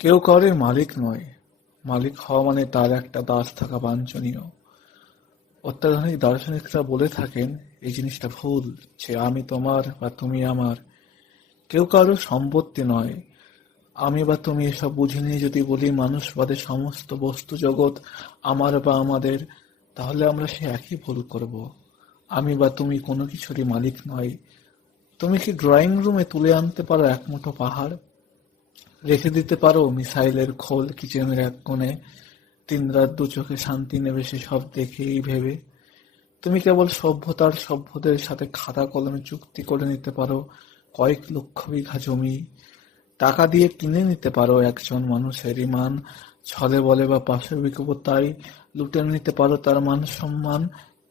কেউ কাউরে মালিক নয়। মালিক হওয়া মানে তার একটা দাস থাকা বাঞ্ছনীয়। অত্যাধুনিক দার্শনিকরা বলে থাকেন এই জিনিসটা ভুল, যে আমি তোমার বা তুমি আমার। কেউ কারো সম্পত্তি নয়। আমি বা তুমি এসব বুঝে নিয়ে যদি বলি মানুষ বাদে সমস্ত বস্তু জগৎ আমার বা আমাদের, তাহলে আমরা সে একই ভুল করব। আমি বা তুমি কোনো কিছুরই মালিক নয়। তুমি কি ড্রয়িং রুমে তুলে আনতে পারো এক মুঠো পাহাড়? রেখে দিতে পারো মিসাইলের খোল কিচেনের এক কোণে? দিন রাত দু চোখে শান্তি নেবে সেসব দেখেই ভেবে? তুমি কেবল সভ্যতার সভ্যদের সাথে খাতা কলমে চুক্তি করে নিতে পারো কয়েক লক্ষ বিঘা জমি। টাকা দিয়ে কিনে নিতে পারো একজন মানুষের ইমান। ছলে বলে বা পাশবিকতায় লুটে নিতে পারো তার মান সম্মান।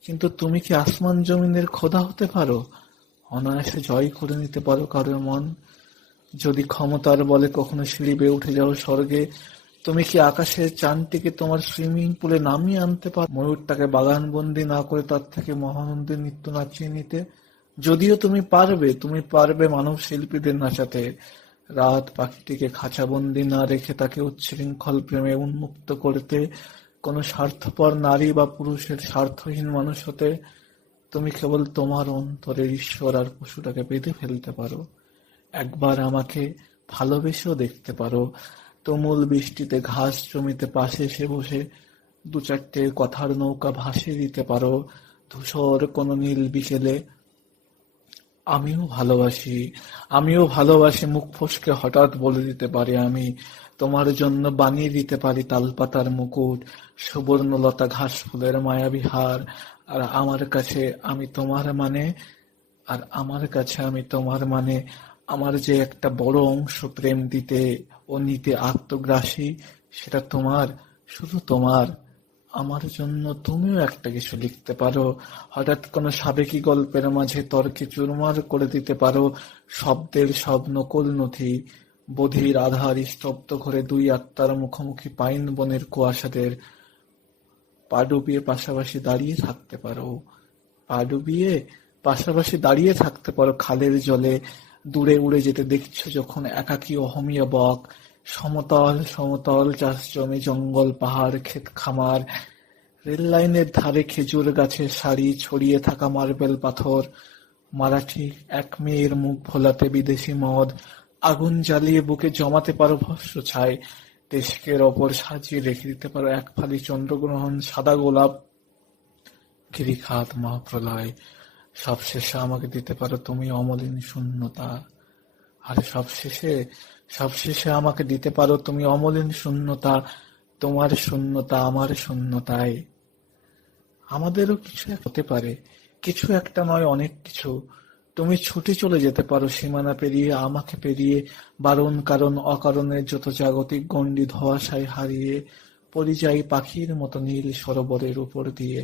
কিন্তু তুমি কি আসমান জমিনের খোদা হতে পারো? অনায়াসে জয় করে নিতে পারো কারোর মন? যদি ক্ষমতার বলে কখনো সিঁড়ি বেয়ে উঠে যাও স্বর্গে, তুমি কি আকাশের চাঁদটিকে তোমার সুইমিং পুলে নামিয়ে আনতে পারো? ময়ূরটাকে বাগানবন্দি না করে তার থেকে মহানন্দে নৃত্য নাচিয়ে নিতে? যদিও তুমি পারবে মানব শিল্পীদের নাচাতে। রাত পাখিটিকে খাঁচাবন্দি না রেখে তাকে উচ্ছৃঙ্খল প্রেমে উন্মুক্ত করতে, কোনো স্বার্থপর নারী বা পুরুষের স্বার্থহীন মানুষ হতে। তুমি কেবল তোমার অন্তরের ঈশ্বর আর পশুটাকে বেঁধে ফেলতে পারো। একবার আমাকে ভালোবেসেও দেখতে পারো। তুমুল বৃষ্টিতে ঘাস জমিতে পাশে এসে বসে দু চারটে কথার নৌকা ভাসিয়ে দিতে পারো। ধূসর কোনো নীল বিকেলে আমিও ভালোবাসি, আমিও ভালোবাসি মুখ ফসকে হঠাৎ বলে দিতে পারি আমি। তোমার জন্য বানিয়ে দিতে পারি তালপাতার মুকুট, সুবর্ণলতা ঘাস ফুলের মায়াবী হার। আর আমার কাছে আমি তোমার মানে আর আমার কাছে আমি তোমার মানে আমার যে একটা বড় অংশ প্রেম দিতে ও নিতে আত্মগ্রাসী, সেটা তোমার, শুধু তোমার। আমার জন্য তুমিও একটা কিছু লিখতে পারো। হঠাৎ কোনো সাবেকি গল্পের মাঝে তর্কে চুরমার করে দিতে পারো শব্দের সব নকল নথি। বধির আধার স্তব্ধ ঘরে দুই আত্মার মুখোমুখি পাইন বনের কুয়াশাদের পা ডুবিয়ে পাশাপাশি দাঁড়িয়ে থাকতে পারো। পা ডুবিয়ে পাশাপাশি দাঁড়িয়ে থাকতে পারো খালের জলে। দূরে উড়ে যেতে দেখছো যখন একাকী অহমীয় বক। সমতল সমতল চাষ জমি, জঙ্গল, পাহাড়, ক্ষেত খামার, রেল লাইনের ধারে খেজুর গাছের সারি, ছড়িয়ে থাকা মার্বেল পাথর। মারাঠি এক মেয়ের মুখ ভোলাতে বিদেশি মদ। আগুন জ্বালিয়ে বুকে জমাতে পারো ভস্ম ছাই। দেশকের ওপর সাজিয়ে রেখে দিতে পারো এক ফালি চন্দ্রগ্রহণ, সাদা গোলাপ, গিরিখাত, মহাপ্রলয়। সবশেষে আমাকে দিতে পারো তুমি অমলিন শূন্যতা। আর সবশেষে আমাকে দিতে পারো তুমি অমলিন শূন্যতা। তোমার শূন্যতা আমার শূন্যতায়। আমাদেরও কিছু এক হতে পারে, কিছু একটা নয়, অনেক কিছু। তুমি ছুটে চলে যেতে পারো সীমানা পেরিয়ে, আমাকে পেরিয়ে, বারণ কারণ অকারণের যত জাগতিক গণ্ডি ধোঁয়াশায় হারিয়ে। পরিযায়ী পাখির মতো নীল সরোবরের উপর দিয়ে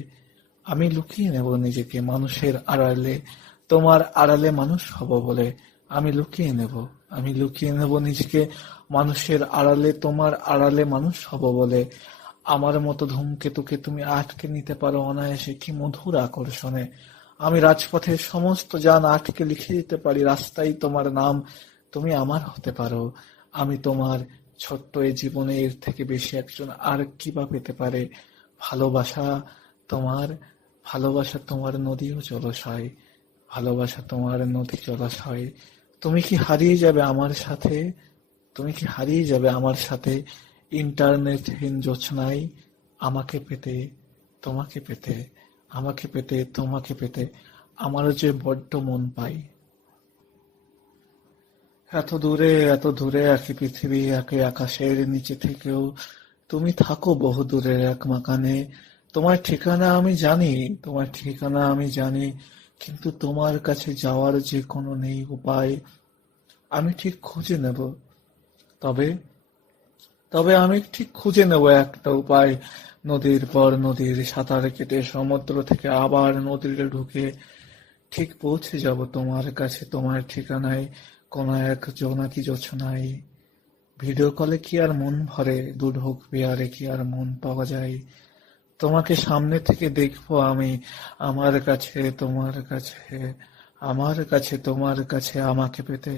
আমি লুকিয়ে নেব নিজেকে মানুষের আড়ালে। তোমার আড়ালে মানুষ হব বলে আমি লুকিয়ে নেব নিজেকে মানুষের আড়ালে, তোমার আড়ালে মানুষ হব বলে। আমার মতো ধূমকেতুকে তুমি আটকে নিতে পারো অনায়াসে, কি মধুর আকর্ষণে। আমি রাজপথের সমস্ত যান আটকে লিখে দিতে পারি রাস্তায় তোমার নাম। তুমি আমার হতে পারো, আমি তোমার। ছোট্ট এই জীবনে এর থেকে বেশি একজন আর কি বা পেতে পারে? ভালোবাসা তোমার, ভালোবাসা তোমার নদী ও জলাশয়, ভালোবাসা তোমার নদী জলাশয়। তুমি কি হারিয়ে যাবে আমার সাথে? তুমি কি হারিয়ে যাবে আমার সাথে ইন্টারনেটহীন জোছনায়? আমাকে পেতে, তোমাকে পেতে, আমাকে পেতে, তোমাকে পেতে আমারও যে বড্ড মন পাই। এত দূরে একই পৃথিবী, একই আকাশের নিচে থেকেও তুমি থাকো বহু দূরের এক মাকানে। তোমার ঠিকানা আমি জানি, তোমার ঠিকানা আমি জানি, কিন্তু তোমার কাছে যাওয়ার যে কোনো নেই উপায়। আমি ঠিক খুঁজে নেব, তবে তবে আমি ঠিক খুঁজে নেব একটা উপায়। নদীর পর নদীর সাঁতার কেটে সমুদ্র থেকে আবার নদীতে ঢুকে ঠিক পৌঁছে যাব তোমার কাছে, তোমার ঠিকানায়, কোন এক জোনাকি জোছনায়। ভিডিও কলে কি আর মন ভরে, দূর হোক পেয়ারে কি আর মন পাওয়া যায়? তোমাকে সামনে থেকে দেখবো আমি, আমার কাছে তোমার কাছে, আমার কাছে তোমার কাছে আমাকে পেতে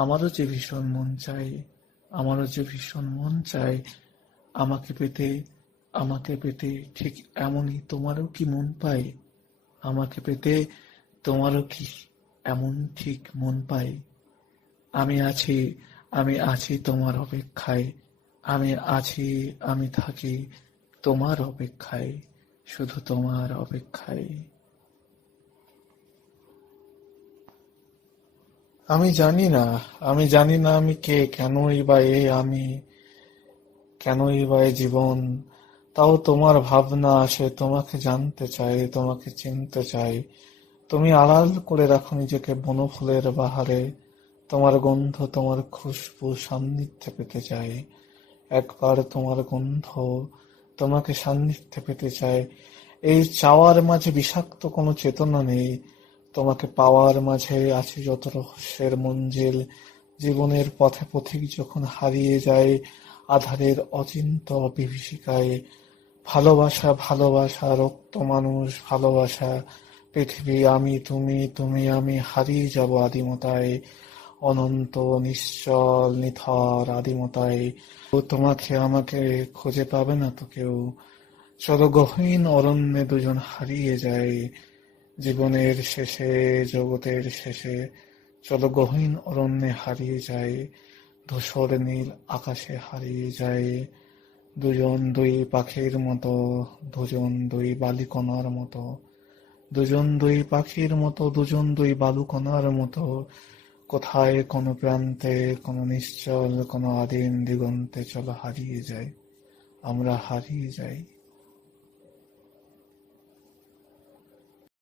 আমারও যে ভীষণ মন চাই। আমারও যে ভীষণ মন চায় আমাকে পেতে, আমাকে পেতে ঠিক এমনই তোমারও কি মন পায়? আমাকে পেতে তোমারও কি এমন ঠিক মন পায়? আমি আছি, আমি আছি তোমার অপেক্ষায়, আমি আছি, আমি থাকি তোমার অপেক্ষায়, শুধু তোমার অপেক্ষায়। আমি জানি না, আমি জানি না আমি কে, কেনই বা এ আমি, কেনই বা এ জীবন। তাও তোমার ভাবনা আসে, তোমাকে জানতে চাই, তোমাকে চিনতে চাই। তুমি আড়াল করে রাখো নিজেকে বনফুলের বাহারে, তোমার গন্ধ, তোমার খুশবু সান্নিধ্যে পেতে চাই। একবার তোমার গন্ধ, তোমাকে সান্নিধ্যে পেতে চাই। এই চাওয়ার মাঝে বিষাক্ত কোনো চেতনা নেই, তোমাকে পাওয়ার মাঝে আছে যত রহস্যের মঞ্জিল। জীবনের পথে পথিক যখন হারিয়ে যায় আধারের অচিন্ত বিভীষিকায়। ভালোবাসা, ভালোবাসা, রক্ত মানুষ ভালোবাসা, পৃথিবী আমি তুমি, তুমি আমি হারিয়ে যাব আদিমতায়, অনন্ত নিশ্চল নিথর আদিমতায়। ও তোমাকে আমাকে খুঁজে পাবে না তো কেউ। চলো গহীন অরণ্যে দুজন হারিয়ে যায় জীবনের শেষে, জগতের শেষে। চলো গহীন অরণ্যে হারিয়ে যায়, ধূসর নীল আকাশে হারিয়ে যায়। দুজন দুই পাখির মতো, দুজন দুই বালিকণার মতো, দুজন দুই পাখির মতো, দুজন দুই বালুকণার মতো। কোথায় কোনো প্রান্তে, কোনো নিশ্চল, কোনো আদিম দিগন্তে চলো হারিয়ে যাই, আমরা হারিয়ে যাই।